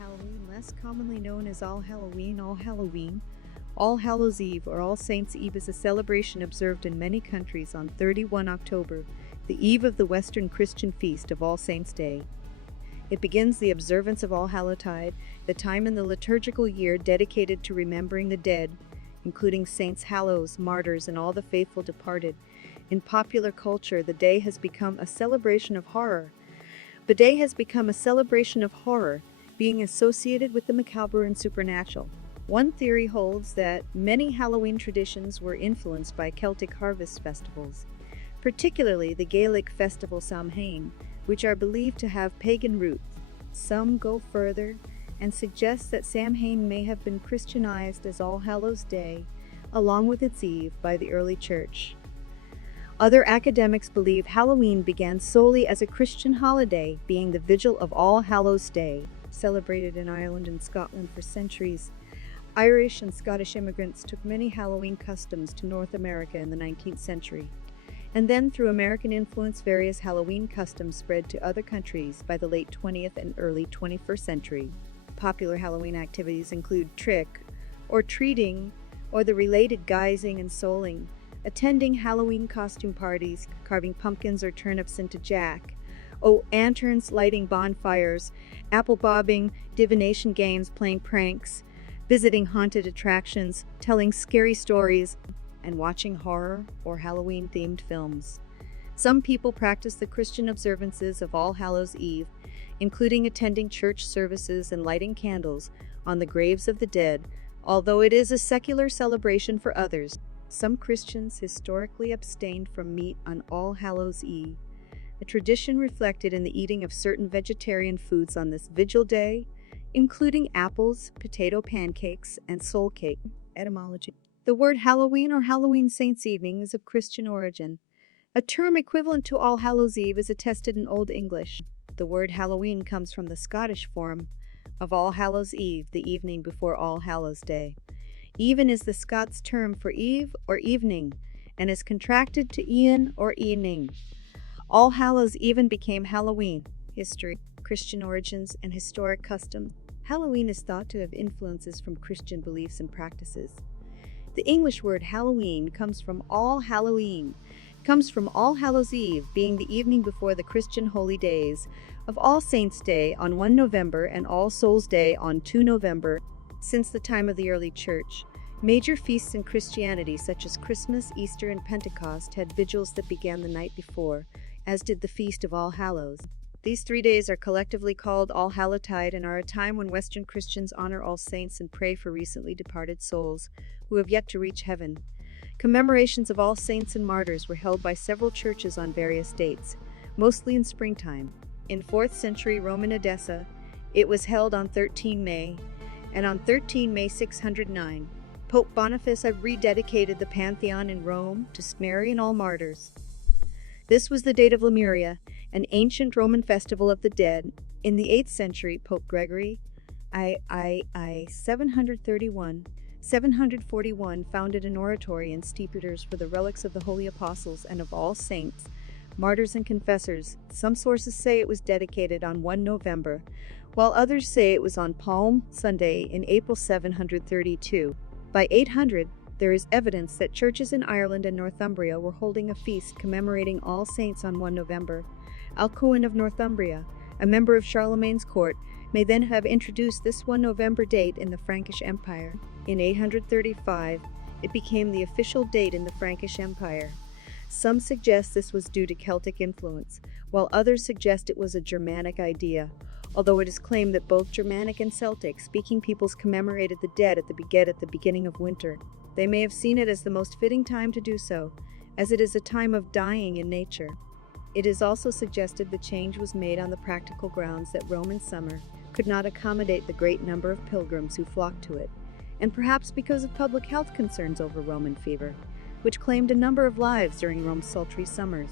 Halloween, less commonly known as All Halloween, All Hallows Eve, or All Saints' Eve is a celebration observed in many countries on 31 October, the eve of the Western Christian feast of All Saints' Day. It begins the observance of Allhallowtide, the time in the liturgical year dedicated to remembering the dead, including saints, hallows, martyrs, and all the faithful departed. In popular culture, the day has become a celebration of horror. Being associated with the macabre and supernatural. One theory holds that many Halloween traditions were influenced by Celtic harvest festivals, particularly the Gaelic festival Samhain, which are believed to have pagan roots. Some go further and suggest that Samhain may have been Christianized as All Hallows' Day, along with its eve, by the early church. Other academics believe Halloween began solely as a Christian holiday, being the vigil of All Hallows' Day, celebrated in Ireland and Scotland for centuries. Irish and Scottish immigrants took many Halloween customs to North America in the 19th century. And then, through American influence, various Halloween customs spread to other countries by the late 20th and early 21st century. Popular Halloween activities include trick or treating, or the related guising and souling, attending Halloween costume parties, carving pumpkins or turnips into jack, lanterns, lighting bonfires, apple bobbing, divination games, playing pranks, visiting haunted attractions, telling scary stories, and watching horror or Halloween-themed films. Some people practice the Christian observances of All Hallows' Eve, including attending church services and lighting candles on the graves of the dead, although it is a secular celebration for others. Some Christians historically abstained from meat on All Hallows' Eve, a tradition reflected in the eating of certain vegetarian foods on this vigil day, including apples, potato pancakes, and soul cake. Etymology. The word Halloween or Halloween Saints' Evening is of Christian origin. A term equivalent to All Hallows' Eve is attested in Old English. The word Halloween comes from the Scottish form of All Hallows' Eve, the evening before All Hallows' Day. Even is the Scots term for eve or evening, and is contracted to ean or evening. All Hallows even became Halloween. History, Christian origins, and historic customs. Halloween is thought to have influences from Christian beliefs and practices. The English word Halloween comes from All Hallows Eve, being the evening before the Christian holy days of All Saints' Day on 1 November and All Souls' Day on 2 November. Since the time of the early church, major feasts in Christianity such as Christmas, Easter, and Pentecost had vigils that began the night before, as did the Feast of All Hallows. These 3 days are collectively called Allhallowtide and are a time when Western Christians honor all saints and pray for recently departed souls who have yet to reach heaven. Commemorations of all saints and martyrs were held by several churches on various dates, mostly in springtime. In 4th century Roman Edessa, it was held on 13 May, and on 13 May 609, Pope Boniface rededicated the Pantheon in Rome to Mary and all martyrs. This was the date of Lemuria, an ancient Roman festival of the dead. In the 8th century, Pope Gregory I 741 founded an oratory in steeples for the relics of the holy apostles and of all saints, martyrs, and confessors. Some sources say it was dedicated on 1 November, while others say it was on Palm Sunday in April 732. By 800, there is evidence that churches in Ireland and Northumbria were holding a feast commemorating all saints on 1 November. Alcuin of Northumbria, a member of Charlemagne's court, may then have introduced this 1 November date in the Frankish Empire. In 835, it became the official date in the Frankish Empire. Some suggest this was due to Celtic influence, while others suggest it was a Germanic idea, although it is claimed that both Germanic and Celtic-speaking peoples commemorated the dead at the beginning of winter. They may have seen it as the most fitting time to do so, as it is a time of dying in nature. It is also suggested the change was made on the practical grounds that Roman summer could not accommodate the great number of pilgrims who flocked to it, and perhaps because of public health concerns over Roman fever, which claimed a number of lives during Rome's sultry summers.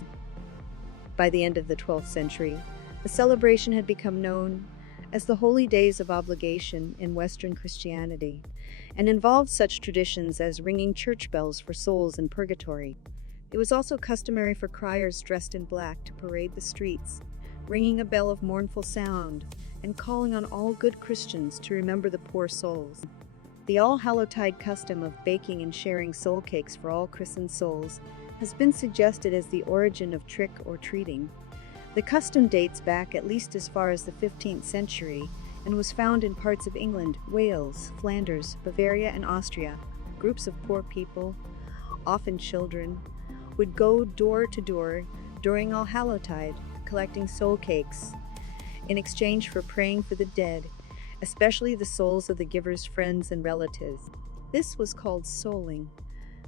By the end of the 12th century, the celebration had become known as the Holy Days of Obligation in Western Christianity, and involved such traditions as ringing church bells for souls in purgatory. It was also customary for criers dressed in black to parade the streets, ringing a bell of mournful sound, and calling on all good Christians to remember the poor souls. The Allhallowtide custom of baking and sharing soul cakes for all christened souls has been suggested as the origin of trick-or-treating. The custom dates back at least as far as the 15th century and was found in parts of England, Wales, Flanders, Bavaria, and Austria. Groups of poor people, often children, would go door to door during Allhallowtide, collecting soul cakes in exchange for praying for the dead, especially the souls of the giver's friends and relatives. This was called souling.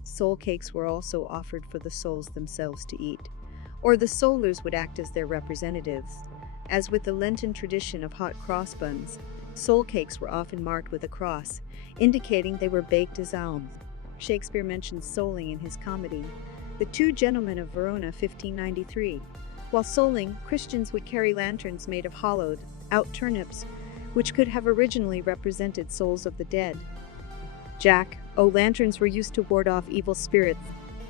Soul cakes were also offered for the souls themselves to eat, or the soulers would act as their representatives. As with the Lenten tradition of hot cross buns, soul cakes were often marked with a cross, indicating they were baked as alms. Shakespeare mentions souling in his comedy, The Two Gentlemen of Verona, 1593. While souling, Christians would carry lanterns made of hollowed-out turnips, which could have originally represented souls of the dead. Lanterns were used to ward off evil spirits.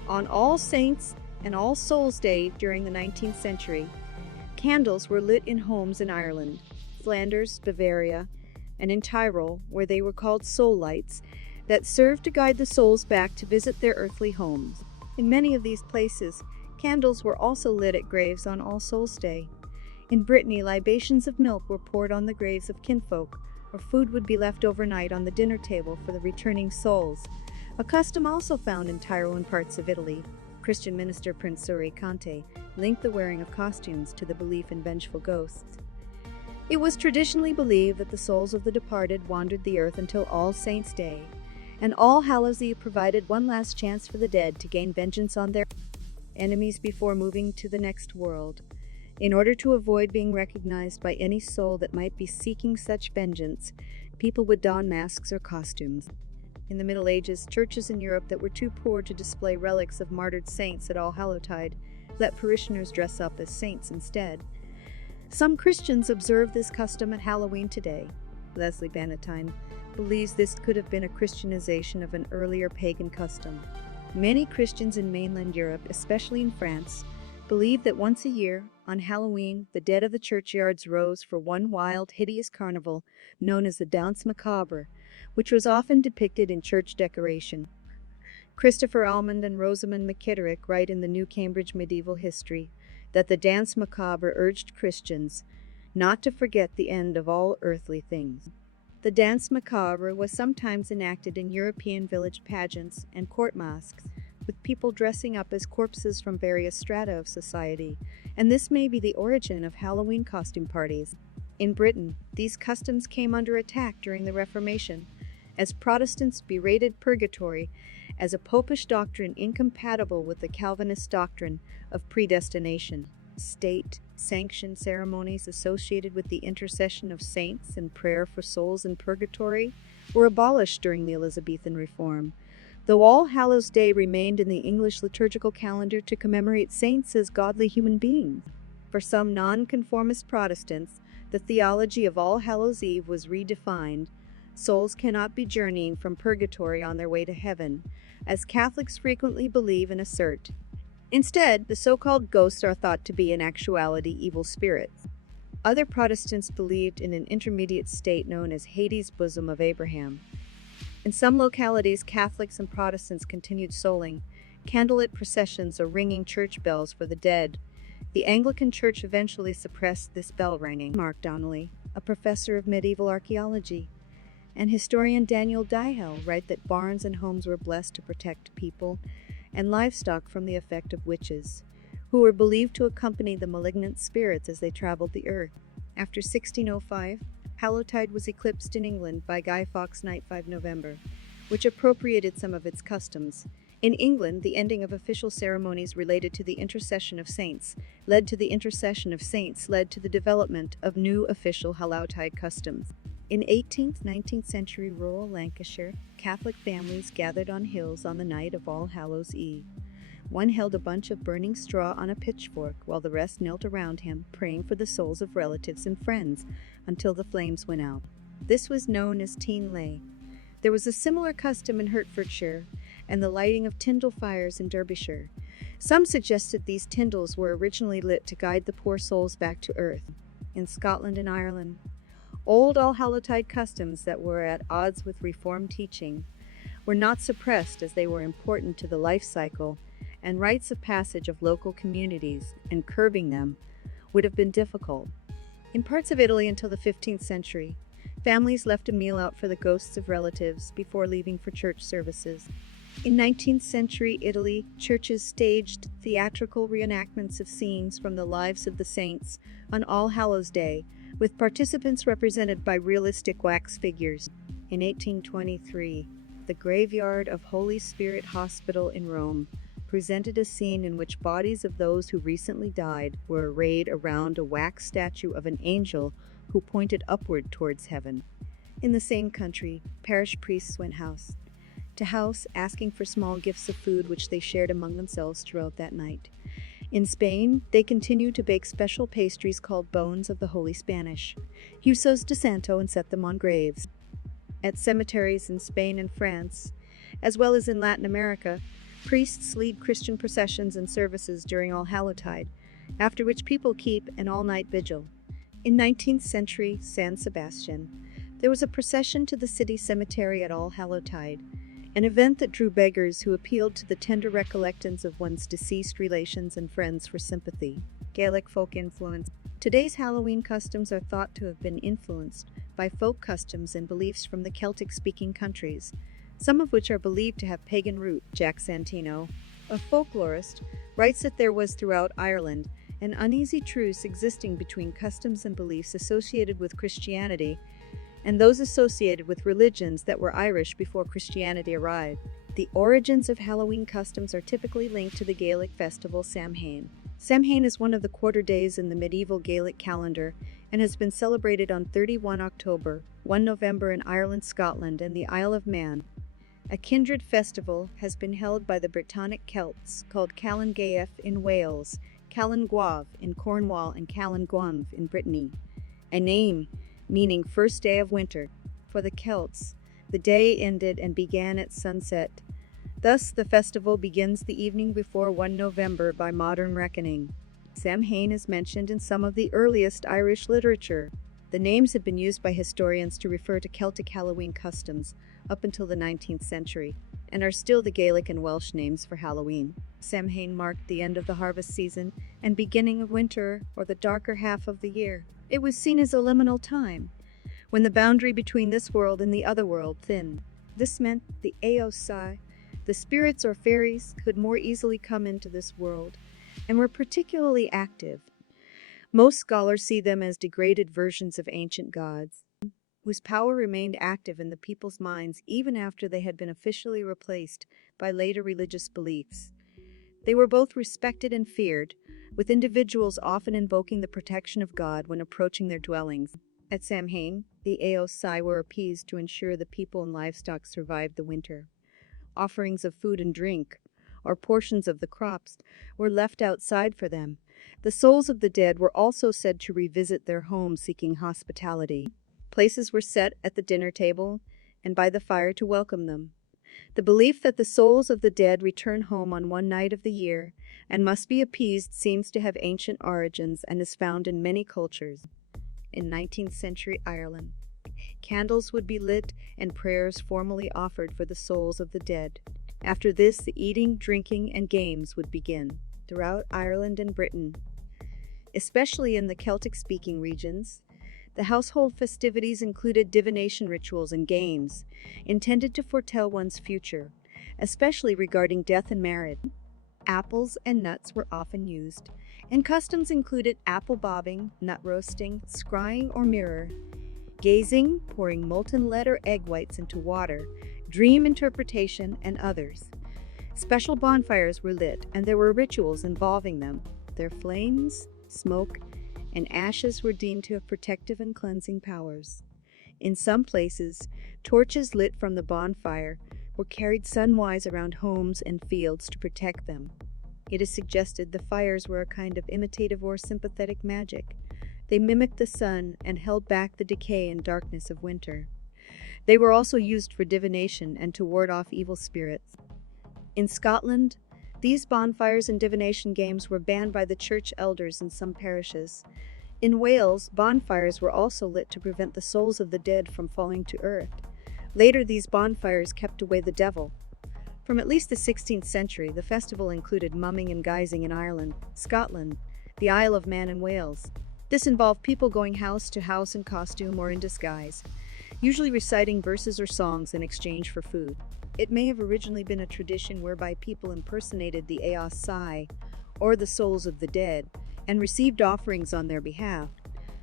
On All Saints' and All Souls' Day during the 19th century, candles were lit in homes in Ireland, Flanders, Bavaria, and in Tyrol, where they were called soul lights, that served to guide the souls back to visit their earthly homes. In many of these places, candles were also lit at graves on All Souls' Day. In Brittany, libations of milk were poured on the graves of kinfolk, or food would be left overnight on the dinner table for the returning souls, a custom also found in Tyrol and parts of Italy. Christian minister Prince Conte linked the wearing of costumes to the belief in vengeful ghosts. It was traditionally believed that the souls of the departed wandered the earth until All Saints' Day, and All Hallows' Eve provided one last chance for the dead to gain vengeance on their enemies before moving to the next world. In order to avoid being recognized by any soul that might be seeking such vengeance, people would don masks or costumes. In the Middle Ages, churches in Europe that were too poor to display relics of martyred saints at Allhallowtide let parishioners dress up as saints instead. Some Christians observe this custom at Halloween today. Leslie Bannatyne believes this could have been a Christianization of an earlier pagan custom. Many Christians in mainland Europe, especially in France, believed that once a year, on Halloween, the dead of the churchyards rose for one wild, hideous carnival known as the Danse Macabre, which was often depicted in church decoration. Christopher Almond and Rosamund McKitterick write in the New Cambridge Medieval History that the Danse Macabre urged Christians not to forget the end of all earthly things. The Danse Macabre was sometimes enacted in European village pageants and court masques, with people dressing up as corpses from various strata of society, and this may be the origin of Halloween costume parties. In Britain, these customs came under attack during the Reformation, as Protestants berated purgatory as a popish doctrine incompatible with the Calvinist doctrine of predestination. State-sanctioned ceremonies associated with the intercession of saints and prayer for souls in purgatory were abolished during the Elizabethan Reform, though All Hallows' Day remained in the English liturgical calendar to commemorate saints as godly human beings. For some nonconformist Protestants, the theology of All Hallows' Eve was redefined. Souls cannot be journeying from purgatory on their way to heaven, as Catholics frequently believe and assert. Instead, the so-called ghosts are thought to be in actuality evil spirits. Other Protestants believed in an intermediate state known as Hades' bosom of Abraham. In some localities, Catholics and Protestants continued souling, candlelit processions or ringing church bells for the dead. The Anglican Church eventually suppressed this bell ringing. Mark Donnelly, a professor of medieval archaeology, and historian Daniel Dihel write that barns and homes were blessed to protect people and livestock from the effect of witches, who were believed to accompany the malignant spirits as they traveled the earth. After 1605, Hallowtide was eclipsed in England by Guy Fawkes' Night 5 November, which appropriated some of its customs. In England, the ending of official ceremonies related to the intercession of saints led to the development of new official Hallowtide customs. In 18th, 19th century rural Lancashire, Catholic families gathered on hills on the night of All Hallows' Eve. One held a bunch of burning straw on a pitchfork, while the rest knelt around him, praying for the souls of relatives and friends, until the flames went out. This was known as Teen Lay. There was a similar custom in Hertfordshire, and the lighting of Tyndall fires in Derbyshire. Some suggested these tyndals were originally lit to guide the poor souls back to earth. In Scotland and Ireland, old Allhallowtide customs that were at odds with Reformed teaching were not suppressed, as they were important to the life cycle and rites of passage of local communities, and curbing them would have been difficult. In parts of Italy until the 15th century, families left a meal out for the ghosts of relatives before leaving for church services. In 19th century Italy, churches staged theatrical reenactments of scenes from the lives of the saints on All Hallows Day, with participants represented by realistic wax figures. In 1823, the graveyard of Holy Spirit Hospital in Rome presented a scene in which bodies of those who recently died were arrayed around a wax statue of an angel who pointed upward towards heaven. In the same country, parish priests went house to house, asking for small gifts of food which they shared among themselves throughout that night. In Spain, they continue to bake special pastries called bones of the Holy Spanish, huesos de santo, and set them on graves. At cemeteries in Spain and France, as well as in Latin America, priests lead Christian processions and services during Allhallowtide, after which people keep an all-night vigil. In 19th century San Sebastian, there was a procession to the city cemetery at Allhallowtide, an event that drew beggars who appealed to the tender recollections of one's deceased relations and friends for sympathy. Gaelic folk influence. Today's Halloween customs are thought to have been influenced by folk customs and beliefs from the Celtic-speaking countries, some of which are believed to have pagan roots. Jack Santino, a folklorist, writes that there was throughout Ireland an uneasy truce existing between customs and beliefs associated with Christianity and those associated with religions that were Irish before Christianity arrived. The origins of Halloween customs are typically linked to the Gaelic festival Samhain. Samhain is one of the quarter days in the medieval Gaelic calendar and has been celebrated on 31 October, 1 November in Ireland, Scotland, and the Isle of Man. A kindred festival has been held by the Brittonic Celts called Callan Gaeaf in Wales, Callan Gaeaf in Cornwall, and Callan Gaeaf in Brittany, a name meaning first day of winter. For the Celts, the day ended and began at sunset. Thus, the festival begins the evening before 1 November by modern reckoning. Samhain is mentioned in some of the earliest Irish literature. The names have been used by historians to refer to Celtic Halloween customs up until the 19th century, and are still the Gaelic and Welsh names for Halloween. Samhain marked the end of the harvest season and beginning of winter, or the darker half of the year. It was seen as a liminal time, when the boundary between this world and the other world thinned. This meant the Aosai, the spirits or fairies, could more easily come into this world, and were particularly active. Most scholars see them as degraded versions of ancient gods, whose power remained active in the people's minds even after they had been officially replaced by later religious beliefs. They were both respected and feared, with individuals often invoking the protection of God when approaching their dwellings. At Samhain, the Aosai were appeased to ensure the people and livestock survived the winter. Offerings of food and drink, or portions of the crops, were left outside for them. The souls of the dead were also said to revisit their homes seeking hospitality. Places were set at the dinner table and by the fire to welcome them. The belief that the souls of the dead return home on one night of the year and must be appeased seems to have ancient origins and is found in many cultures. In 19th century Ireland, candles would be lit and prayers formally offered for the souls of the dead. After this, the eating, drinking, and games would begin. Throughout Ireland and Britain, especially in the Celtic-speaking regions, the household festivities included divination rituals and games intended to foretell one's future, especially regarding death and marriage. Apples and nuts were often used, and customs included apple bobbing, nut roasting, scrying or mirror, gazing, pouring molten lead or egg whites into water, dream interpretation, and others. Special bonfires were lit, and there were rituals involving them. Their flames, smoke, and ashes were deemed to have protective and cleansing powers. In some places, torches lit from the bonfire were carried sunwise around homes and fields to protect them. It is suggested the fires were a kind of imitative or sympathetic magic. They mimicked the sun and held back the decay and darkness of winter. They were also used for divination and to ward off evil spirits. In Scotland, These bonfires and divination games were banned by the church elders in some parishes. In Wales, bonfires were also lit to prevent the souls of the dead from falling to earth. Later, these bonfires kept away the devil. From at least the 16th century, the festival included mumming and guising in Ireland, Scotland, the Isle of Man and Wales. This involved people going house to house in costume or in disguise, usually reciting verses or songs in exchange for food. It may have originally been a tradition whereby people impersonated the Eos Sai, or the souls of the dead, and received offerings on their behalf.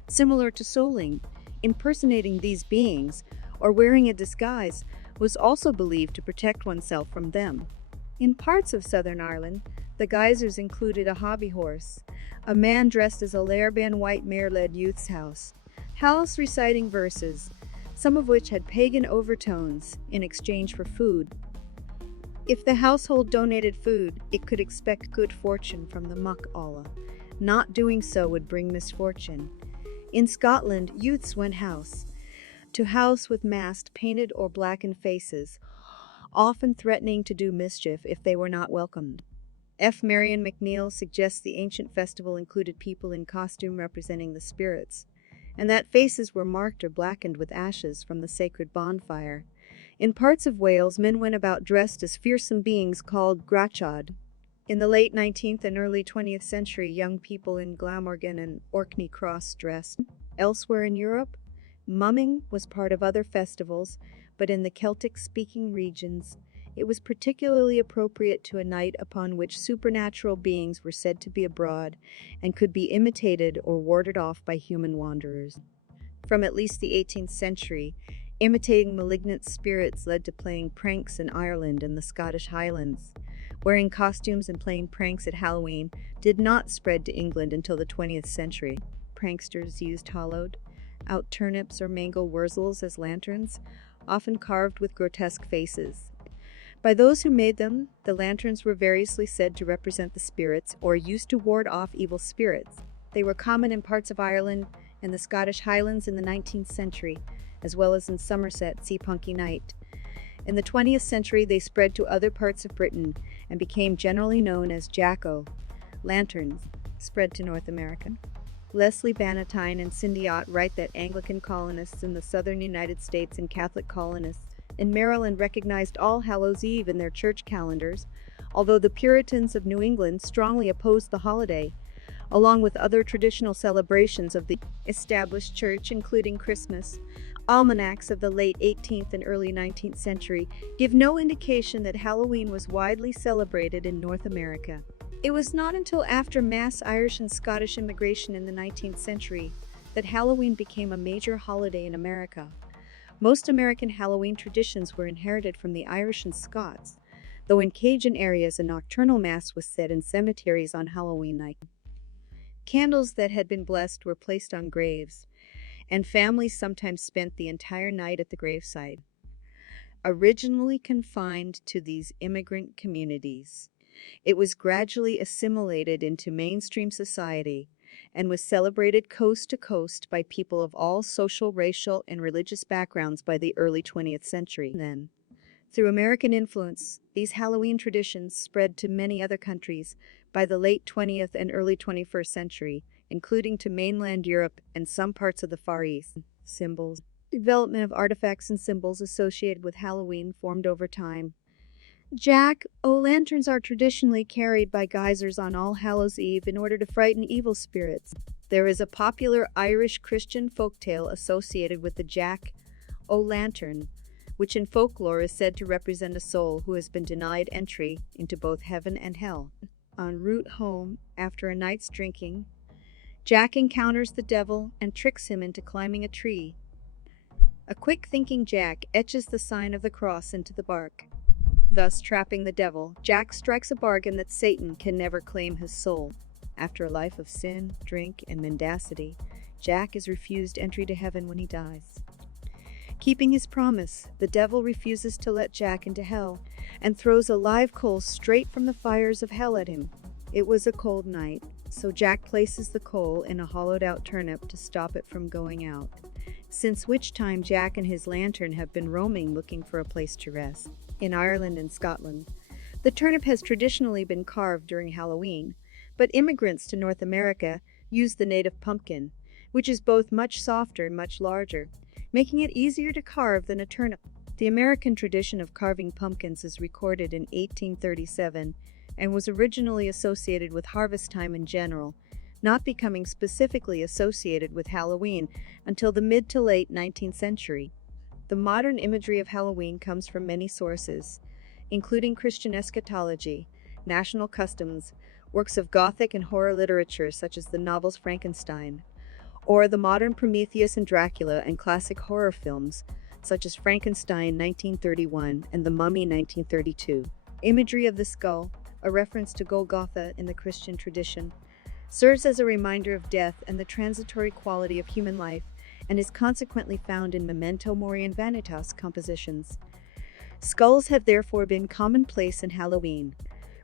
Similar to souling, impersonating these beings, or wearing a disguise, was also believed to protect oneself from them. In parts of southern Ireland, the guisers included a hobby horse, a man dressed as a Lairban white mare-led youth's house reciting verses, some of which had pagan overtones, in exchange for food. If the household donated food, it could expect good fortune from the macabre. Not doing so would bring misfortune. In Scotland, youths went house to house with masked, painted, or blackened faces, often threatening to do mischief if they were not welcomed. F. Marion McNeill suggests the ancient festival included people in costume representing the spirits, and that faces were marked or blackened with ashes from the sacred bonfire. In parts of Wales, men went about dressed as fearsome beings called grachod. In the late 19th and early 20th century, young people in Glamorgan and Orkney cross-dressed. Elsewhere in Europe, mumming was part of other festivals, but in the Celtic-speaking regions, it was particularly appropriate to a night upon which supernatural beings were said to be abroad and could be imitated or warded off by human wanderers. From at least the 18th century, imitating malignant spirits led to playing pranks in Ireland and the Scottish Highlands. Wearing costumes and playing pranks at Halloween did not spread to England until the 20th century. Pranksters used hollowed out turnips or mango wurzels as lanterns, often carved with grotesque faces. By those who made them, the lanterns were variously said to represent the spirits or used to ward off evil spirits. They were common in parts of Ireland and the Scottish Highlands in the 19th century, as well as in Somerset, see Punky Night. In the 20th century, they spread to other parts of Britain and became generally known as jack-o'-lanterns, spread to North America. Leslie Bannatyne and Cindy Ott write that Anglican colonists in the southern United States and Catholic colonists in Maryland recognized All Hallows' Eve in their church calendars, although the Puritans of New England strongly opposed the holiday, along with other traditional celebrations of the established church, including Christmas. Almanacs of the late 18th and early 19th century give no indication that Halloween was widely celebrated in North America. It was not until after mass Irish and Scottish immigration in the 19th century that Halloween became a major holiday in America. Most American Halloween traditions were inherited from the Irish and Scots, though in Cajun areas a nocturnal mass was said in cemeteries on Halloween night. Candles that had been blessed were placed on graves, and families sometimes spent the entire night at the gravesite. Originally confined to these immigrant communities, it was gradually assimilated into mainstream society and was celebrated coast to coast by people of all social, racial, and religious backgrounds by the early 20th century. Then, through American influence, these Halloween traditions spread to many other countries by the late 20th and early 21st century, including to mainland Europe and some parts of the Far East. Symbols. Development of artifacts and symbols associated with Halloween formed over time. Jack-o'-lanterns are traditionally carried by guisers on All Hallows' Eve in order to frighten evil spirits. There is a popular Irish Christian folktale associated with the jack-o'-lantern, which in folklore is said to represent a soul who has been denied entry into both heaven and hell. En route home, after a night's drinking, Jack encounters the devil and tricks him into climbing a tree. A quick-thinking Jack etches the sign of the cross into the bark. Thus trapping the devil, Jack strikes a bargain that Satan can never claim his soul. After a life of sin, drink, and mendacity, Jack is refused entry to heaven when he dies. Keeping his promise, the devil refuses to let Jack into hell and throws a live coal straight from the fires of hell at him. It was a cold night, so Jack places the coal in a hollowed-out turnip to stop it from going out, since which time Jack and his lantern have been roaming looking for a place to rest. In Ireland and Scotland, The turnip has traditionally been carved during Halloween, but immigrants to North America used the native pumpkin, which is both much softer and much larger, making it easier to carve than a turnip. The American tradition of carving pumpkins is recorded in 1837 and was originally associated with harvest time in general, not becoming specifically associated with Halloween until the mid to late 19th century. The modern imagery of Halloween comes from many sources, including Christian eschatology, national customs, works of Gothic and horror literature such as the novels Frankenstein, or the modern Prometheus and Dracula and classic horror films such as Frankenstein 1931 and The Mummy 1932. Imagery of the skull, a reference to Golgotha in the Christian tradition, serves as a reminder of death and the transitory quality of human life, and is consequently found in Memento Mori and Vanitas compositions. Skulls have therefore been commonplace in Halloween,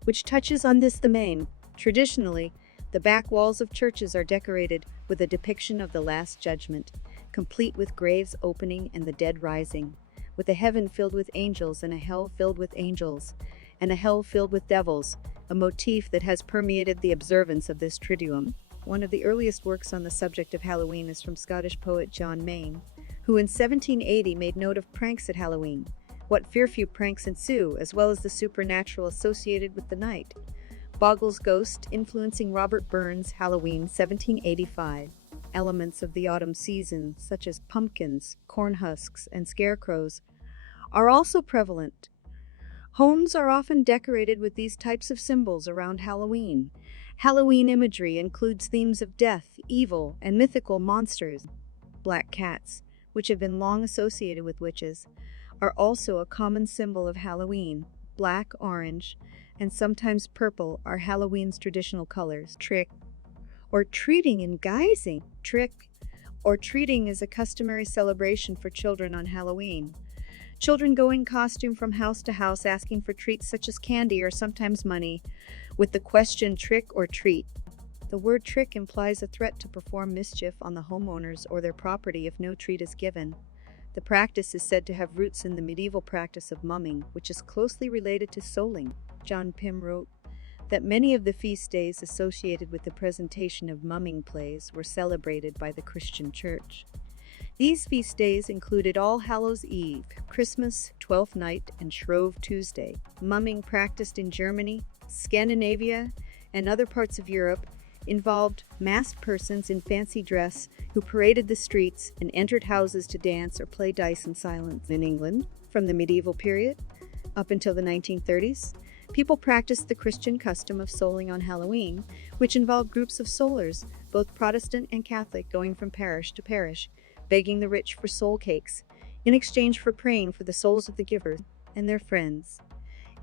which touches on this theme. Traditionally, the back walls of churches are decorated with a depiction of the Last Judgment, complete with graves opening and the dead rising, with a heaven filled with angels and a hell filled with angels, and a hell filled with devils, a motif that has permeated the observance of this triduum. One of the earliest works on the subject of Halloween is from Scottish poet John Mayne, who in 1780 made note of pranks at Halloween, what fearful pranks ensue, as well as the supernatural associated with the night. Bogle's Ghost, influencing Robert Burns' Halloween 1785. Elements of the autumn season, such as pumpkins, corn husks, and scarecrows, are also prevalent. Homes are often decorated with these types of symbols around Halloween. Halloween imagery includes themes of death, evil, and mythical monsters. Black cats, which have been long associated with witches, are also a common symbol of Halloween. Black, orange, and sometimes purple are Halloween's traditional colors. Trick or treating and guising. Trick or treating is a customary celebration for children on Halloween. Children go in costume from house to house asking for treats such as candy or sometimes money, with the question trick or treat. The word trick implies a threat to perform mischief on the homeowners or their property if no treat is given. The practice is said to have roots in the medieval practice of mumming, which is closely related to souling. John Pym wrote that many of the feast days associated with the presentation of mumming plays were celebrated by the Christian Church. These feast days included All Hallows Eve, Christmas, Twelfth Night, and Shrove Tuesday. Mumming practiced in Germany, Scandinavia, and other parts of Europe involved masked persons in fancy dress who paraded the streets and entered houses to dance or play dice in silence. In England, from the medieval period up until the 1930s, people practiced the Christian custom of souling on Halloween, which involved groups of soulers, both Protestant and Catholic, going from parish to parish, begging the rich for soul cakes, in exchange for praying for the souls of the givers and their friends.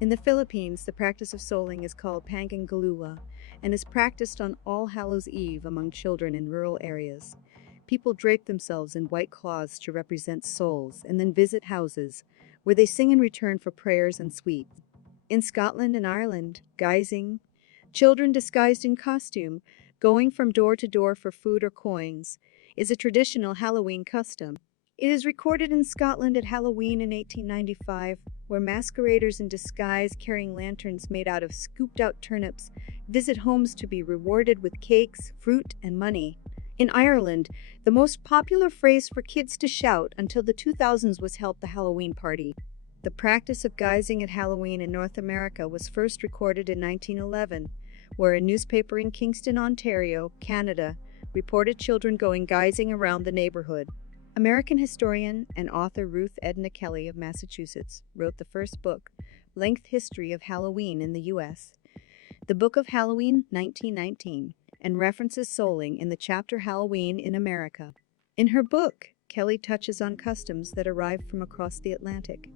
In the Philippines, the practice of souling is called Pangangalua and is practiced on All Hallows Eve among children in rural areas. People drape themselves in white cloths to represent souls and then visit houses where they sing in return for prayers and sweets. In Scotland and Ireland, guising, children disguised in costume, going from door to door for food or coins, is a traditional Halloween custom. It is recorded in Scotland at Halloween in 1895, where masqueraders in disguise carrying lanterns made out of scooped-out turnips visit homes to be rewarded with cakes, fruit, and money. In Ireland, the most popular phrase for kids to shout until the 2000s was "Help the Halloween party." The practice of guising at Halloween in North America was first recorded in 1911, where a newspaper in Kingston, Ontario, Canada, reported children going guising around the neighborhood. American historian and author Ruth Edna Kelly of Massachusetts wrote the first book, Length History of Halloween in the U.S., The Book of Halloween, 1919, and references souling in the chapter Halloween in America. In her book, Kelly touches on customs that arrived from across the Atlantic.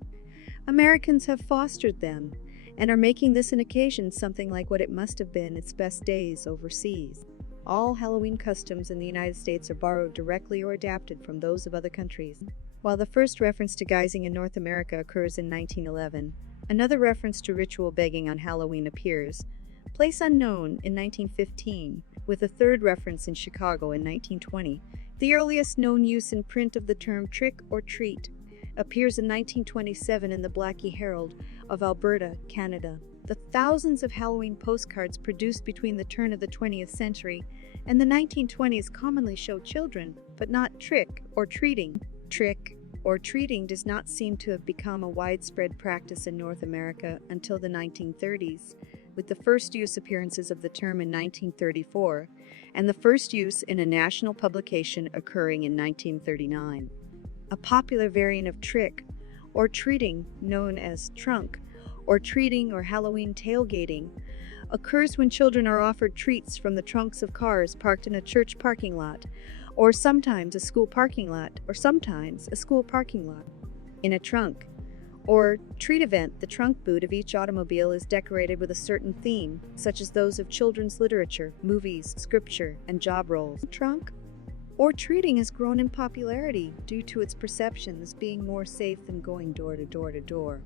Americans have fostered them and are making this an occasion something like what it must have been its best days overseas. All Halloween customs in the United States are borrowed directly or adapted from those of other countries. While the first reference to guising in North America occurs in 1911, another reference to ritual begging on Halloween appears, place unknown, in 1915, with a third reference in Chicago in 1920. The earliest known use in print of the term trick or treat appears in 1927 in the Blackie Herald of Alberta, Canada. The thousands of Halloween postcards produced between the turn of the 20th century and the 1920s commonly show children, but not trick or treating. Trick or treating does not seem to have become a widespread practice in North America until the 1930s, with the first use appearances of the term in 1934 and the first use in a national publication occurring in 1939. A popular variant of trick or treating, known as trunk or treating or Halloween tailgating, occurs when children are offered treats from the trunks of cars parked in a church parking lot, or sometimes a school parking lot, In a trunk or treat event, the trunk boot of each automobile is decorated with a certain theme, such as those of children's literature, movies, scripture, and job roles. Trunk or treating has grown in popularity due to its perception as being more safe than going door to door to door,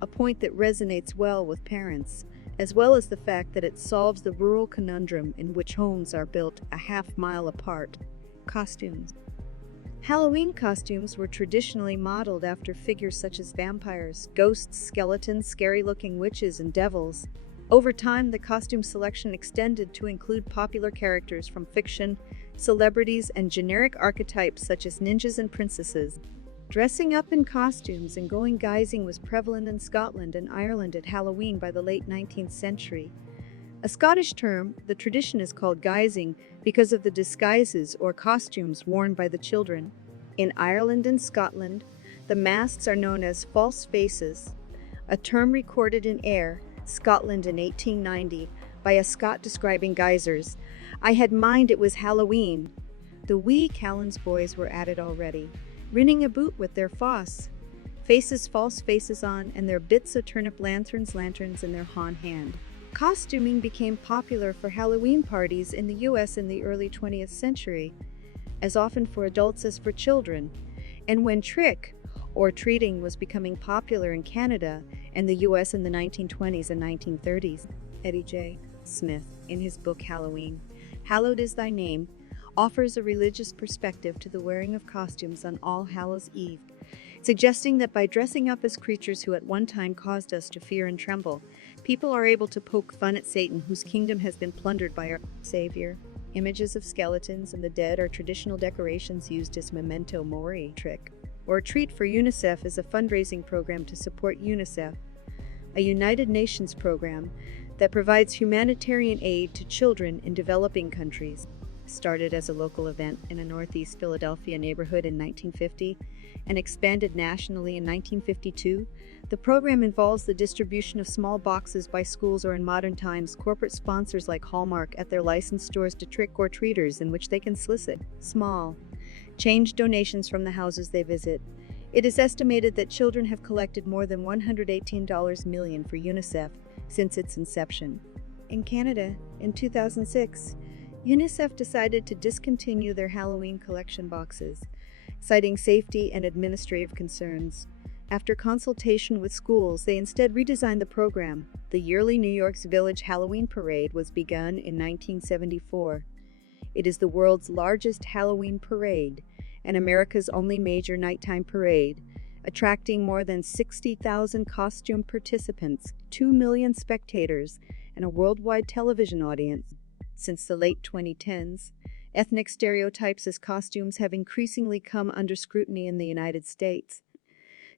a point that resonates well with parents, as well as the fact that it solves the rural conundrum in which homes are built a half-mile apart. Costumes. Halloween costumes were traditionally modeled after figures such as vampires, ghosts, skeletons, scary-looking witches, and devils. Over time, the costume selection extended to include popular characters from fiction, celebrities, and generic archetypes such as ninjas and princesses. Dressing up in costumes and going guising was prevalent in Scotland and Ireland at Halloween by the late 19th century. A Scottish term, the tradition is called guising because of the disguises or costumes worn by the children. In Ireland and Scotland, the masks are known as false faces, a term recorded in Ayr, Scotland in 1890 by a Scot describing guisers. I had mind it was Halloween. The wee Callan's boys were at it already, rinning about with their false faces on, and their bits o' turnip lanterns in their hand. Costuming became popular for Halloween parties in the U.S. in the early 20th century, as often for adults as for children, and when trick or treating was becoming popular in Canada and the U.S. in the 1920s and 1930s. Eddie J. Smith, in his book Halloween, Hallowed is Thy Name, offers a religious perspective to the wearing of costumes on All Hallows Eve, suggesting that by dressing up as creatures who at one time caused us to fear and tremble, people are able to poke fun at Satan, whose kingdom has been plundered by our Savior. Images of skeletons and the dead are traditional decorations used as memento mori. Trick or Treat for UNICEF is a fundraising program to support UNICEF, a United Nations program that provides humanitarian aid to children in developing countries. Started as a local event in a Northeast Philadelphia neighborhood in 1950 and expanded nationally in 1952, the program involves the distribution of small boxes by schools or, in modern times, corporate sponsors like Hallmark at their licensed stores to trick or treaters, in which they can solicit small change donations from the houses they visit. It is estimated that children have collected more than $118 million for UNICEF since its inception. In Canada, in 2006, UNICEF decided to discontinue their Halloween collection boxes, citing safety and administrative concerns. After consultation with schools, they instead redesigned the program. The yearly New York's Village Halloween Parade was begun in 1974. It is the world's largest Halloween parade and America's only major nighttime parade, attracting more than 60,000 costume participants, 2 million spectators, and a worldwide television audience. Since the late 2010s, ethnic stereotypes as costumes have increasingly come under scrutiny in the United States.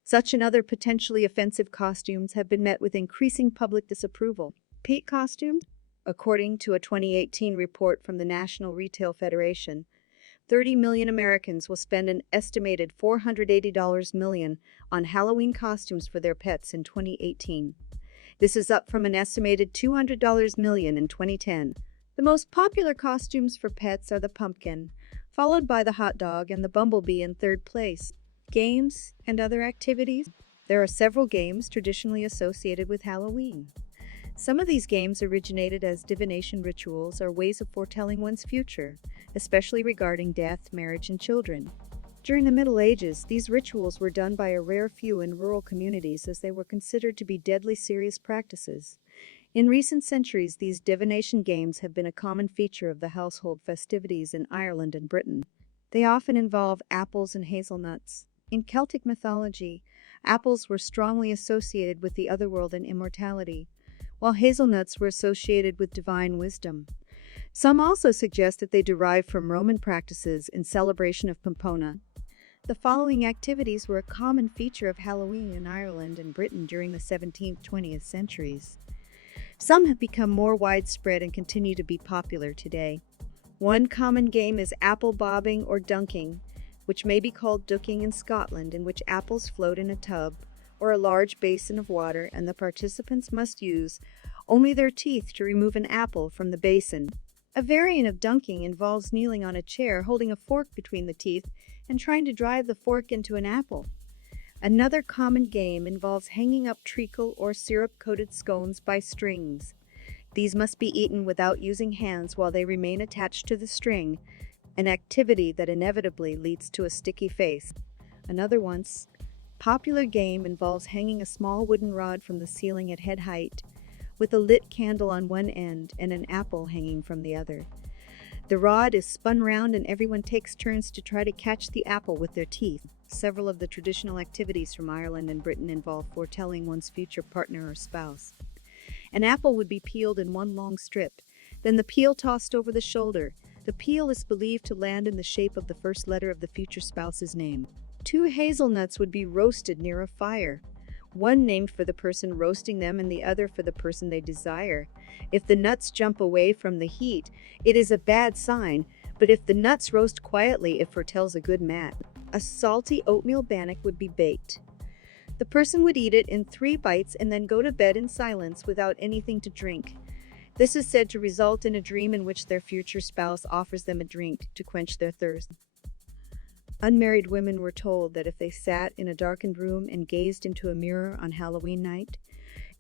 Such and other potentially offensive costumes have been met with increasing public disapproval. Pete costumes? According to a 2018 report from the National Retail Federation, 30 million Americans will spend an estimated $480 million on Halloween costumes for their pets in 2018. This is up from an estimated $200 million in 2010. The most popular costumes for pets are the pumpkin, followed by the hot dog and the bumblebee in third place. Games and other activities? There are several games traditionally associated with Halloween. Some of these games originated as divination rituals or ways of foretelling one's future, especially regarding death, marriage, and children. During the Middle Ages, these rituals were done by a rare few in rural communities as they were considered to be deadly serious practices. In recent centuries, these divination games have been a common feature of the household festivities in Ireland and Britain. They often involve apples and hazelnuts. In Celtic mythology, apples were strongly associated with the otherworld and immortality, while hazelnuts were associated with divine wisdom. Some also suggest that they derived from Roman practices in celebration of Pomona. The following activities were a common feature of Halloween in Ireland and Britain during the 17th-20th centuries. Some have become more widespread and continue to be popular today. One common game is apple bobbing or dunking, which may be called ducking in Scotland, in which apples float in a tub or a large basin of water, and the participants must use only their teeth to remove an apple from the basin. A variant of dunking involves kneeling on a chair, holding a fork between the teeth, and trying to drive the fork into an apple. Another common game involves hanging up treacle or syrup-coated scones by strings. These must be eaten without using hands while they remain attached to the string, an activity that inevitably leads to a sticky face. Another once popular game involves hanging a small wooden rod from the ceiling at head height, with a lit candle on one end and an apple hanging from the other. The rod is spun round and everyone takes turns to try to catch the apple with their teeth. Several of the traditional activities from Ireland and Britain involve foretelling one's future partner or spouse. An apple would be peeled in one long strip, then the peel tossed over the shoulder. The peel is believed to land in the shape of the first letter of the future spouse's name. 2 hazelnuts would be roasted near a fire, one named for the person roasting them and the other for the person they desire. If the nuts jump away from the heat, it is a bad sign, but if the nuts roast quietly, it foretells a good match. A salty oatmeal bannock would be baked. The person would eat it in 3 bites and then go to bed in silence without anything to drink. This is said to result in a dream in which their future spouse offers them a drink to quench their thirst. Unmarried women were told that if they sat in a darkened room and gazed into a mirror on Halloween night,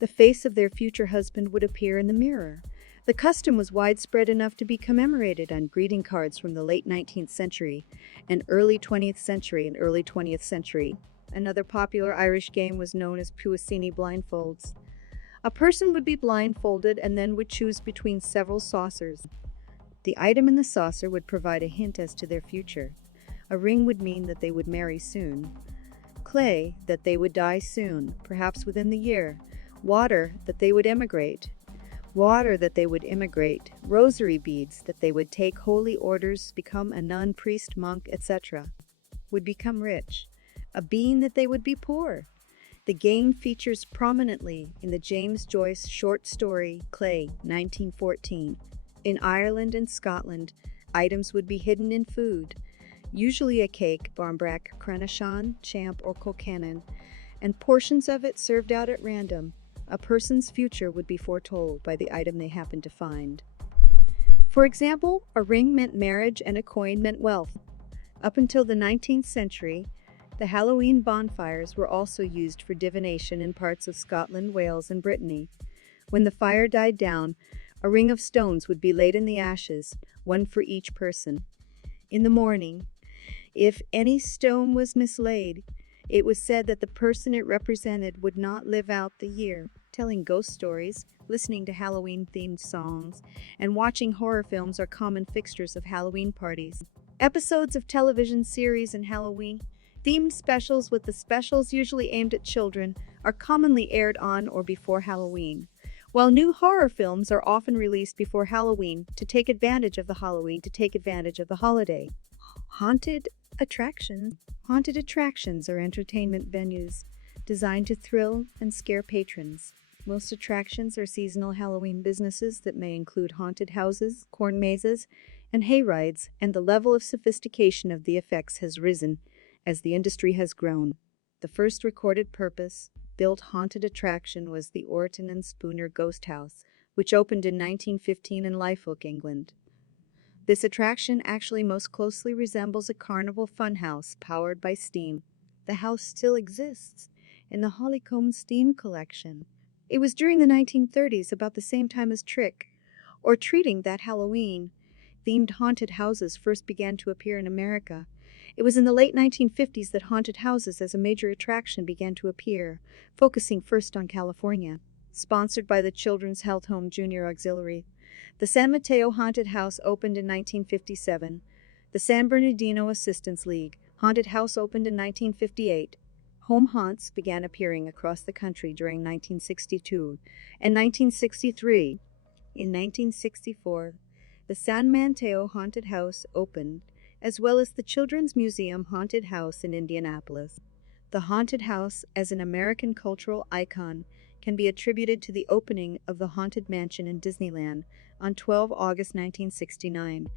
the face of their future husband would appear in the mirror. The custom was widespread enough to be commemorated on greeting cards from the late 19th century and early 20th century. Another popular Irish game was known as Puassini blindfolds. A person would be blindfolded and then would choose between several saucers. The item in the saucer would provide a hint as to their future. A ring would mean that they would marry soon. Clay, that they would die soon, perhaps within the year. Water, that they would emigrate. Rosary beads, that they would take holy orders, become a nun, priest, monk, etc. Would become rich. A bean, that they would be poor. The game features prominently in the James Joyce short story Clay, 1914. In Ireland and Scotland, items would be hidden in food, usually a cake, barmbrack, cranachan, champ, or colcannon, and portions of it served out at random. A person's future would be foretold by the item they happened to find. For example, a ring meant marriage and a coin meant wealth. Up until the 19th century, the Halloween bonfires were also used for divination in parts of Scotland, Wales, and Brittany. When the fire died down, a ring of stones would be laid in the ashes, one for each person. In the morning, if any stone was mislaid, it was said that the person it represented would not live out the year. Telling ghost stories, listening to Halloween-themed songs, and watching horror films are common fixtures of Halloween parties. Episodes of television series and Halloween-themed specials, with the specials usually aimed at children, are commonly aired on or before Halloween, while new horror films are often released before Halloween to take advantage of the holiday. Haunted attractions are entertainment venues designed to thrill and scare patrons. Most attractions are seasonal Halloween businesses that may include haunted houses, corn mazes, and hay rides, and the level of sophistication of the effects has risen as the industry has grown. The first recorded purpose-built haunted attraction was the Orton and Spooner Ghost House, which opened in 1915 in Suffolk, England. This attraction actually most closely resembles a carnival funhouse powered by steam. The house still exists in the Hollycombe Steam Collection. It was during the 1930s, about the same time as trick-or-treating, that Halloween-themed haunted houses first began to appear in America. It was in the late 1950s that haunted houses as a major attraction began to appear, focusing first on California. Sponsored by the Children's Health Home Junior Auxiliary, the San Mateo Haunted House opened in 1957. The San Bernardino Assistance League Haunted House opened in 1958. Home haunts began appearing across the country during 1962 and 1963. In 1964, the San Mateo Haunted House opened, as well as the Children's Museum Haunted House in Indianapolis. The haunted house, as an American cultural icon, can be attributed to the opening of the Haunted Mansion in Disneyland on 12 August 1969.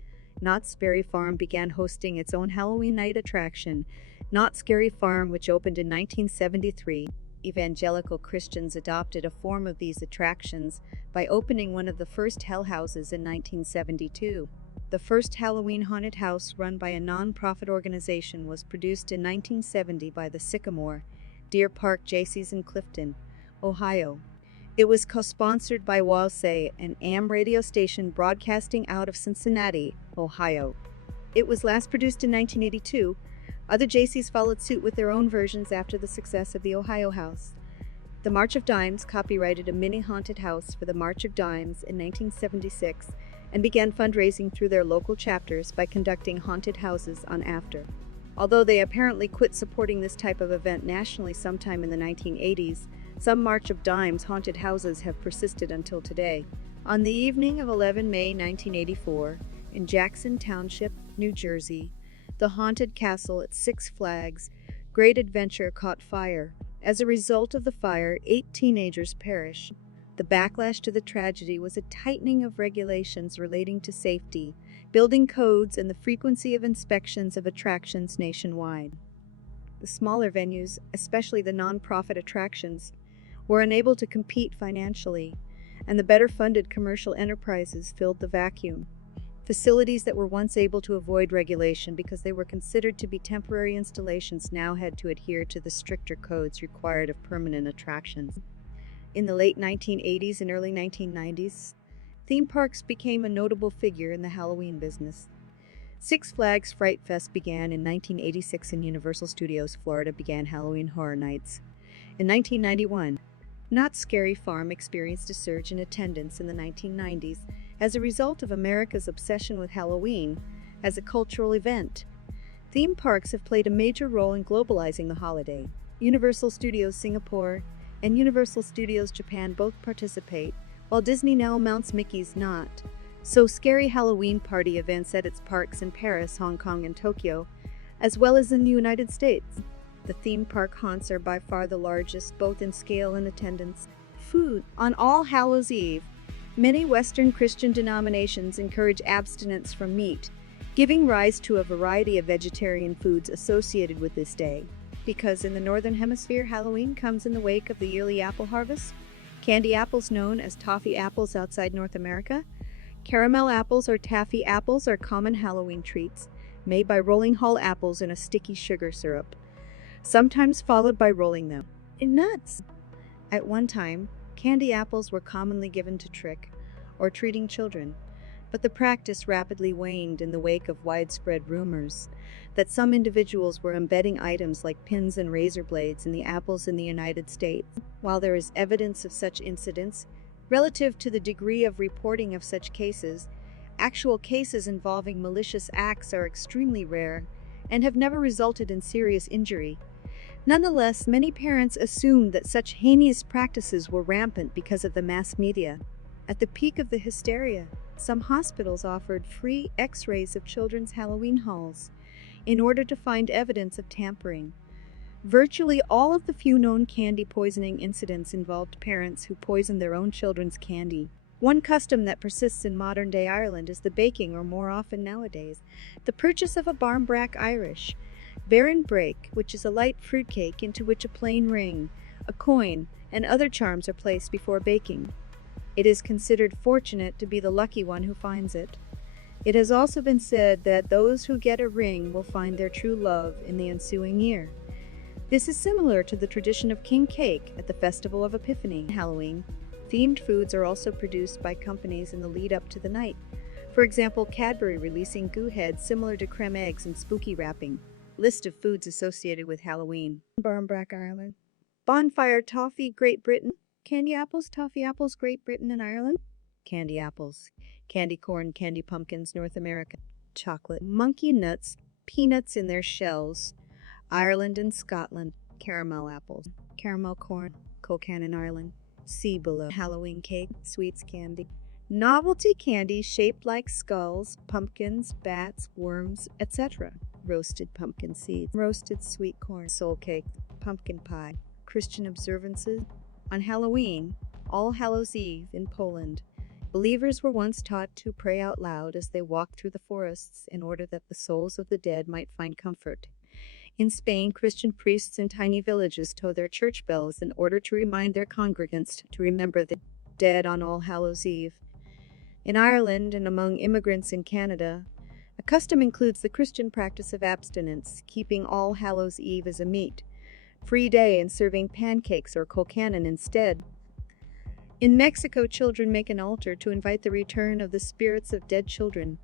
Knott's Berry Farm began hosting its own Halloween night attraction, Knott's Scary Farm, which opened in 1973. Evangelical Christians adopted a form of these attractions by opening one of the first hell houses in 1972. The first Halloween haunted house run by a non-profit organization was produced in 1970 by the Sycamore, Deer Park Jaycees in Clifton, Ohio. It was co-sponsored by WOWSAY, an AM radio station broadcasting out of Cincinnati, Ohio. It was last produced in 1982. Other Jaycees followed suit with their own versions after the success of the Ohio House. The March of Dimes copyrighted a mini haunted house for the March of Dimes in 1976 and began fundraising through their local chapters by conducting haunted houses on After. Although they apparently quit supporting this type of event nationally sometime in the 1980s, some March of Dimes haunted houses have persisted until today. On the evening of 11 May 1984, in Jackson Township, New Jersey, the haunted castle at Six Flags Great Adventure caught fire. As a result of the fire, 8 teenagers perished. The backlash to the tragedy was a tightening of regulations relating to safety, building codes, and the frequency of inspections of attractions nationwide. The smaller venues, especially the non-profit attractions, were unable to compete financially, and the better-funded commercial enterprises filled the vacuum. Facilities that were once able to avoid regulation because they were considered to be temporary installations now had to adhere to the stricter codes required of permanent attractions. In the late 1980s and early 1990s, theme parks became a notable figure in the Halloween business. Six Flags Fright Fest began in 1986 and Universal Studios Florida began Halloween Horror Nights. In 1991, Knott's Scary Farm experienced a surge in attendance in the 1990s as a result of America's obsession with Halloween as a cultural event. Theme parks have played a major role in globalizing the holiday. Universal Studios Singapore and Universal Studios Japan both participate, while Disney now mounts Mickey's Knot. So scary Halloween party events at its parks in Paris, Hong Kong, and Tokyo, as well as in the United States. The theme park haunts are by far the largest, both in scale and attendance. Food. On All Hallows Eve, many Western Christian denominations encourage abstinence from meat, giving rise to a variety of vegetarian foods associated with this day. Because in the Northern Hemisphere, Halloween comes in the wake of the yearly apple harvest, candy apples known as toffee apples outside North America, caramel apples or taffy apples are common Halloween treats, made by rolling whole apples in a sticky sugar syrup, sometimes followed by rolling them in nuts. At one time, candy apples were commonly given to trick or treating children, but the practice rapidly waned in the wake of widespread rumors that some individuals were embedding items like pins and razor blades in the apples in the United States. While there is evidence of such incidents, relative to the degree of reporting of such cases, actual cases involving malicious acts are extremely rare and have never resulted in serious injury. Nonetheless, many parents assumed that such heinous practices were rampant because of the mass media. At the peak of the hysteria, some hospitals offered free X-rays of children's Halloween hauls in order to find evidence of tampering. Virtually all of the few known candy poisoning incidents involved parents who poisoned their own children's candy. One custom that persists in modern-day Ireland is the baking, or more often nowadays, the purchase of a barmbrack Irish Baron Break, which is a light fruitcake into which a plain ring, a coin, and other charms are placed before baking. It is considered fortunate to be the lucky one who finds it. It has also been said that those who get a ring will find their true love in the ensuing year. This is similar to the tradition of king cake at the Festival of Epiphany. Halloween, themed foods are also produced by companies in the lead up to the night. For example, Cadbury releasing goo heads similar to creme eggs and spooky wrapping. List of foods associated with Halloween. Barmbrack, Ireland. Bonfire toffee, Great Britain. Candy apples, toffee apples, Great Britain and Ireland. Candy apples. Candy corn, candy pumpkins, North America. Chocolate, monkey nuts, peanuts in their shells, Ireland and Scotland. caramel apples, caramel corn, Colcan in Ireland, see below, Halloween cake, sweets candy. Novelty candy shaped like skulls, pumpkins, bats, worms, etc. Roasted pumpkin seeds, roasted sweet corn, soul cake, pumpkin pie. Christian observances. On Halloween, All Hallows Eve in Poland, believers were once taught to pray out loud as they walked through the forests in order that the souls of the dead might find comfort. In Spain, Christian priests in tiny villages toll their church bells in order to remind their congregants to remember the dead on All Hallows Eve. In Ireland and among immigrants in Canada, a custom includes the Christian practice of abstinence, keeping All Hallows Eve as a meat-free day and serving pancakes or colcannon instead. In Mexico, children make an altar to invite the return of the spirits of dead children,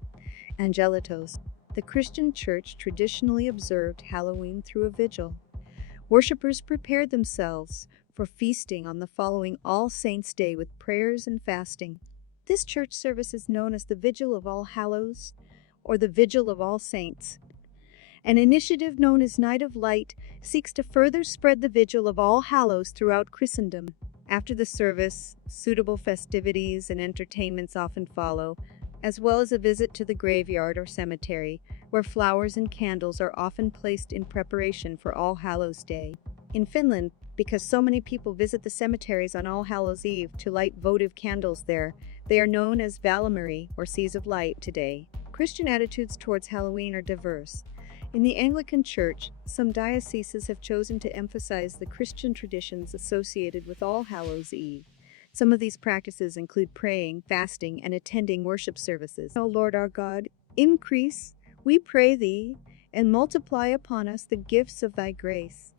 angelitos. The Christian Church traditionally observed Halloween through a vigil. Worshippers prepared themselves for feasting on the following All Saints' Day with prayers and fasting. This church service is known as the Vigil of All Hallows or the Vigil of All Saints. An initiative known as Night of Light seeks to further spread the Vigil of All Hallows throughout Christendom. After the service, suitable festivities and entertainments often follow, as well as a visit to the graveyard or cemetery, where flowers and candles are often placed in preparation for All Hallows Day. In Finland, because so many people visit the cemeteries on All Hallows Eve to light votive candles there, they are known as Valimari or Seas of Light today. Christian attitudes towards Halloween are diverse. In the Anglican Church, some dioceses have chosen to emphasize the Christian traditions associated with All Hallows Eve. Some of these practices include praying, fasting, and attending worship services. O Lord our God, increase, we pray thee, and multiply upon us the gifts of thy grace,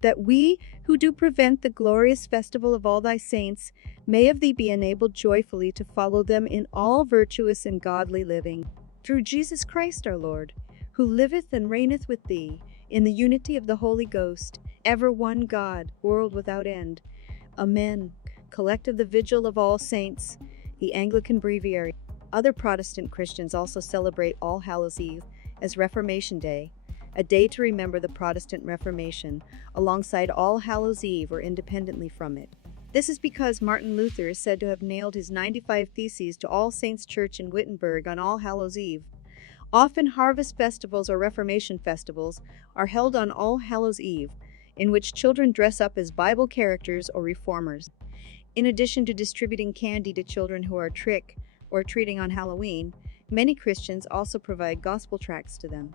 that we, who do prevent the glorious festival of all thy saints, may of thee be enabled joyfully to follow them in all virtuous and godly living. Through Jesus Christ our Lord, who liveth and reigneth with thee, in the unity of the Holy Ghost, ever one God, world without end. Amen. Collect of the Vigil of All Saints, the Anglican Breviary. Other Protestant Christians also celebrate All Hallows Eve as Reformation Day, a day to remember the Protestant Reformation, alongside All Hallows Eve or independently from it. This is because Martin Luther is said to have nailed his 95 Theses to All Saints Church in Wittenberg on All Hallows Eve. Often harvest festivals or Reformation festivals are held on All Hallows Eve, in which children dress up as Bible characters or reformers. In addition to distributing candy to children who are trick or treating on Halloween, many Christians also provide gospel tracts to them.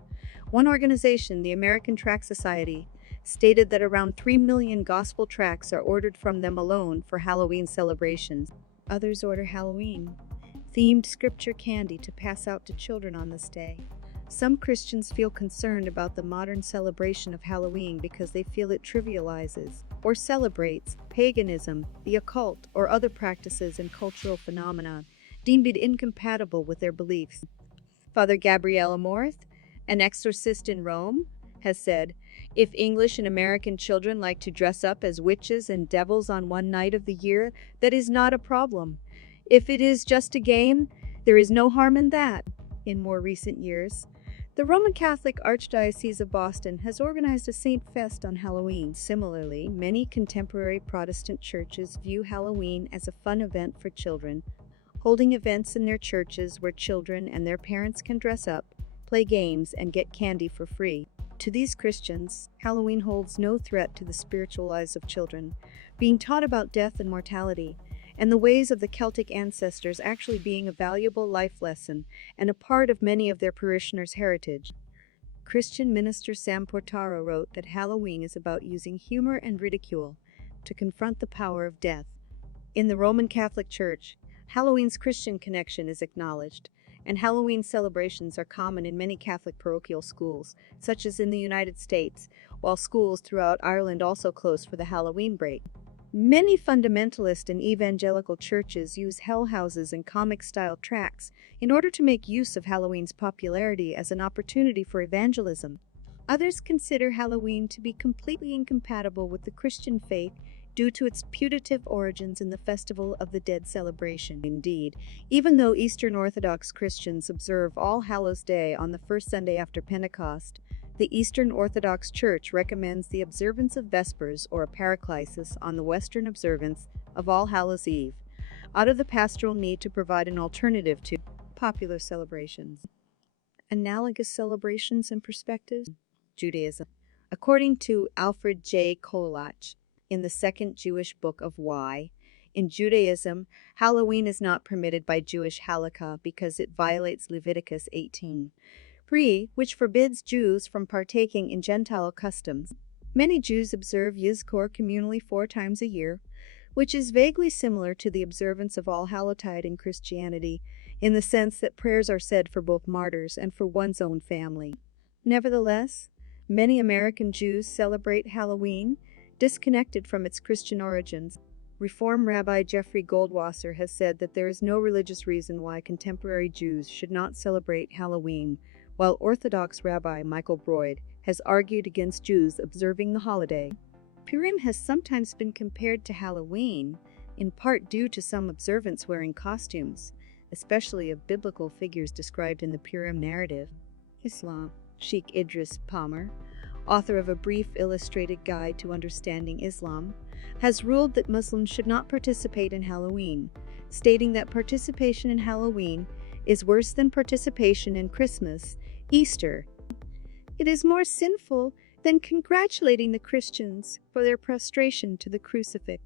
One organization, the American Tract Society, stated that around 3 million gospel tracts are ordered from them alone for Halloween celebrations. Others order Halloween-themed scripture candy to pass out to children on this day. Some Christians feel concerned about the modern celebration of Halloween because they feel it trivializes or celebrates paganism, the occult, or other practices and cultural phenomena deemed it incompatible with their beliefs. Father Gabrielle Amorth, an exorcist in Rome, has said, "If English and American children like to dress up as witches and devils on one night of the year, that is not a problem. If it is just a game, there is no harm in that." In more recent years, the Roman Catholic Archdiocese of Boston has organized a Saint Fest on Halloween. Similarly, many contemporary Protestant churches view Halloween as a fun event for children, holding events in their churches where children and their parents can dress up, play games, and get candy for free. To these Christians, Halloween holds no threat to the spiritual lives of children, being taught about death and mortality, and the ways of the Celtic ancestors actually being a valuable life lesson and a part of many of their parishioners' heritage. Christian minister Sam Portaro wrote that Halloween is about using humor and ridicule to confront the power of death. In the Roman Catholic Church, Halloween's Christian connection is acknowledged, and Halloween celebrations are common in many Catholic parochial schools, such as in the United States, while schools throughout Ireland also close for the Halloween break. Many fundamentalist and evangelical churches use hell houses and comic-style tracts in order to make use of Halloween's popularity as an opportunity for evangelism. Others consider Halloween to be completely incompatible with the Christian faith due to its putative origins in the Festival of the Dead celebration. Indeed, even though Eastern Orthodox Christians observe All Hallows Day on the first Sunday after Pentecost, The Eastern Orthodox Church recommends the observance of Vespers or Paraclesis on the Western observance of All Hallows Eve, out of the pastoral need to provide an alternative to popular celebrations. Analogous celebrations and perspectives. Judaism. According to Alfred J. Kolach in the Second Jewish Book of Y, in Judaism, Halloween is not permitted by Jewish halakha because it violates Leviticus 18:3, which forbids Jews from partaking in Gentile customs. Many Jews observe Yizkor communally 4 times a year, which is vaguely similar to the observance of Allhallowtide in Christianity, in the sense that prayers are said for both martyrs and for one's own family. Nevertheless, many American Jews celebrate Halloween, disconnected from its Christian origins. Reform Rabbi Jeffrey Goldwasser has said that there is no religious reason why contemporary Jews should not celebrate Halloween, while Orthodox Rabbi Michael Broyd has argued against Jews observing the holiday. Purim has sometimes been compared to Halloween, in part due to some observants wearing costumes, especially of biblical figures described in the Purim narrative. Islam. Sheikh Idris Palmer, author of a brief illustrated guide to understanding Islam, has ruled that Muslims should not participate in Halloween, stating that participation in Halloween is worse than participation in Christmas, Easter. It is more sinful than congratulating the Christians for their prostration to the crucifix.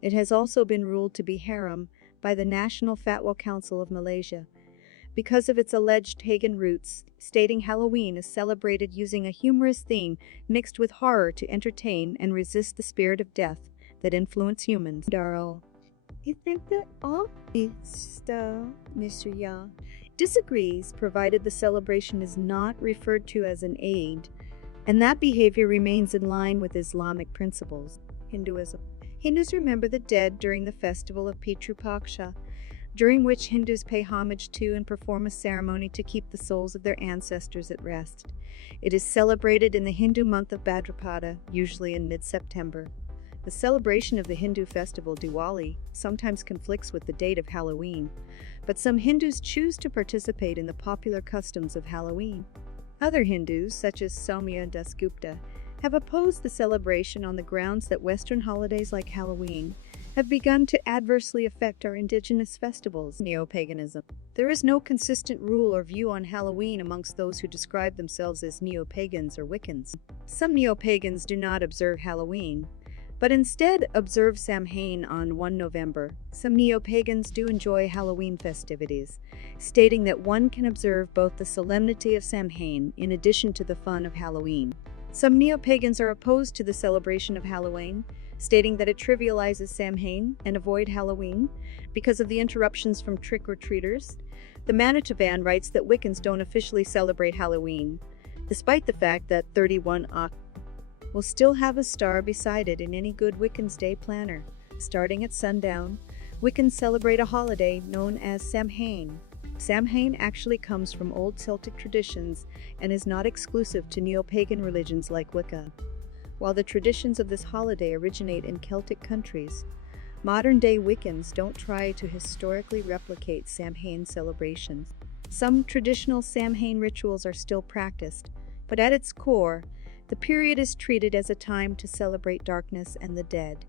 It has also been ruled to be haram by the National Fatwa Council of Malaysia because of its alleged pagan roots, stating Halloween is celebrated using a humorous theme mixed with horror to entertain and resist the spirit of death that influence humans. Darrell. You think that all Mr. Young disagrees, provided the celebration is not referred to as an Eid, and that behavior remains in line with Islamic principles. Hinduism. Hindus remember the dead during the festival of Pitru Paksha, during which Hindus pay homage to and perform a ceremony to keep the souls of their ancestors at rest. It is celebrated in the Hindu month of Bhadrapada, usually in mid-September. The celebration of the Hindu festival Diwali sometimes conflicts with the date of Halloween, but some Hindus choose to participate in the popular customs of Halloween. Other Hindus, such as Soumya Dasgupta, have opposed the celebration on the grounds that Western holidays like Halloween have begun to adversely affect our indigenous festivals. Neo-paganism. There is no consistent rule or view on Halloween amongst those who describe themselves as neo-pagans or Wiccans. Some neo-pagans do not observe Halloween, but instead observe Samhain on 1 November. Some neo-pagans do enjoy Halloween festivities, stating that one can observe both the solemnity of Samhain in addition to the fun of Halloween. Some neo-pagans are opposed to the celebration of Halloween, stating that it trivializes Samhain and avoid Halloween because of the interruptions from trick-or-treaters. The Manitoban writes that Wiccans don't officially celebrate Halloween, despite the fact that 31 Oct will still have a star beside it in any good Wiccan's Day planner. Starting at sundown, Wiccans celebrate a holiday known as Samhain. Samhain actually comes from old Celtic traditions and is not exclusive to neo-pagan religions like Wicca. While the traditions of this holiday originate in Celtic countries, modern-day Wiccans don't try to historically replicate Samhain celebrations. Some traditional Samhain rituals are still practiced, but at its core, the period is treated as a time to celebrate darkness and the dead,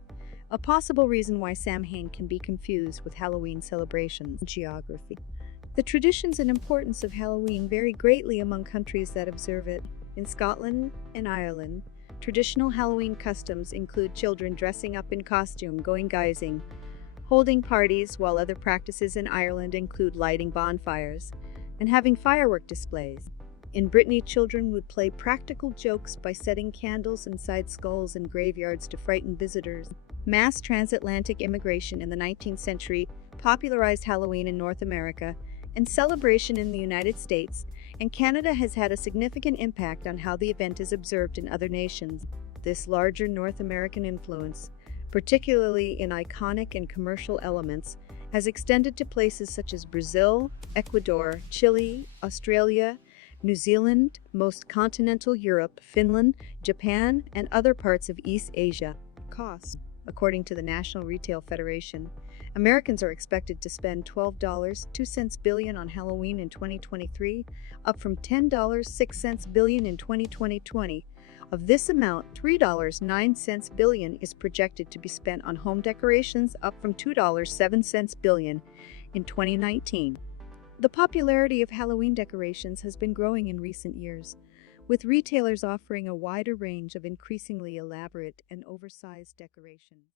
a possible reason why Samhain can be confused with Halloween celebrations. Geography. The traditions and importance of Halloween vary greatly among countries that observe it. In Scotland and Ireland, traditional Halloween customs include children dressing up in costume, going guising, holding parties, while other practices in Ireland include lighting bonfires and having firework displays. In Brittany, children would play practical jokes by setting candles inside skulls in graveyards to frighten visitors. Mass transatlantic immigration in the 19th century popularized Halloween in North America, and celebration in the United States and Canada has had a significant impact on how the event is observed in other nations. This larger North American influence, particularly in iconic and commercial elements, has extended to places such as Brazil, Ecuador, Chile, Australia, New Zealand, most continental Europe, Finland, Japan, and other parts of East Asia. Costs. According to the National Retail Federation, Americans are expected to spend $12.02 billion on Halloween in 2023, up from $10.06 billion in 2020. Of this amount, $3.09 billion is projected to be spent on home decorations, up from $2.07 billion in 2019. The popularity of Halloween decorations has been growing in recent years, with retailers offering a wider range of increasingly elaborate and oversized decorations.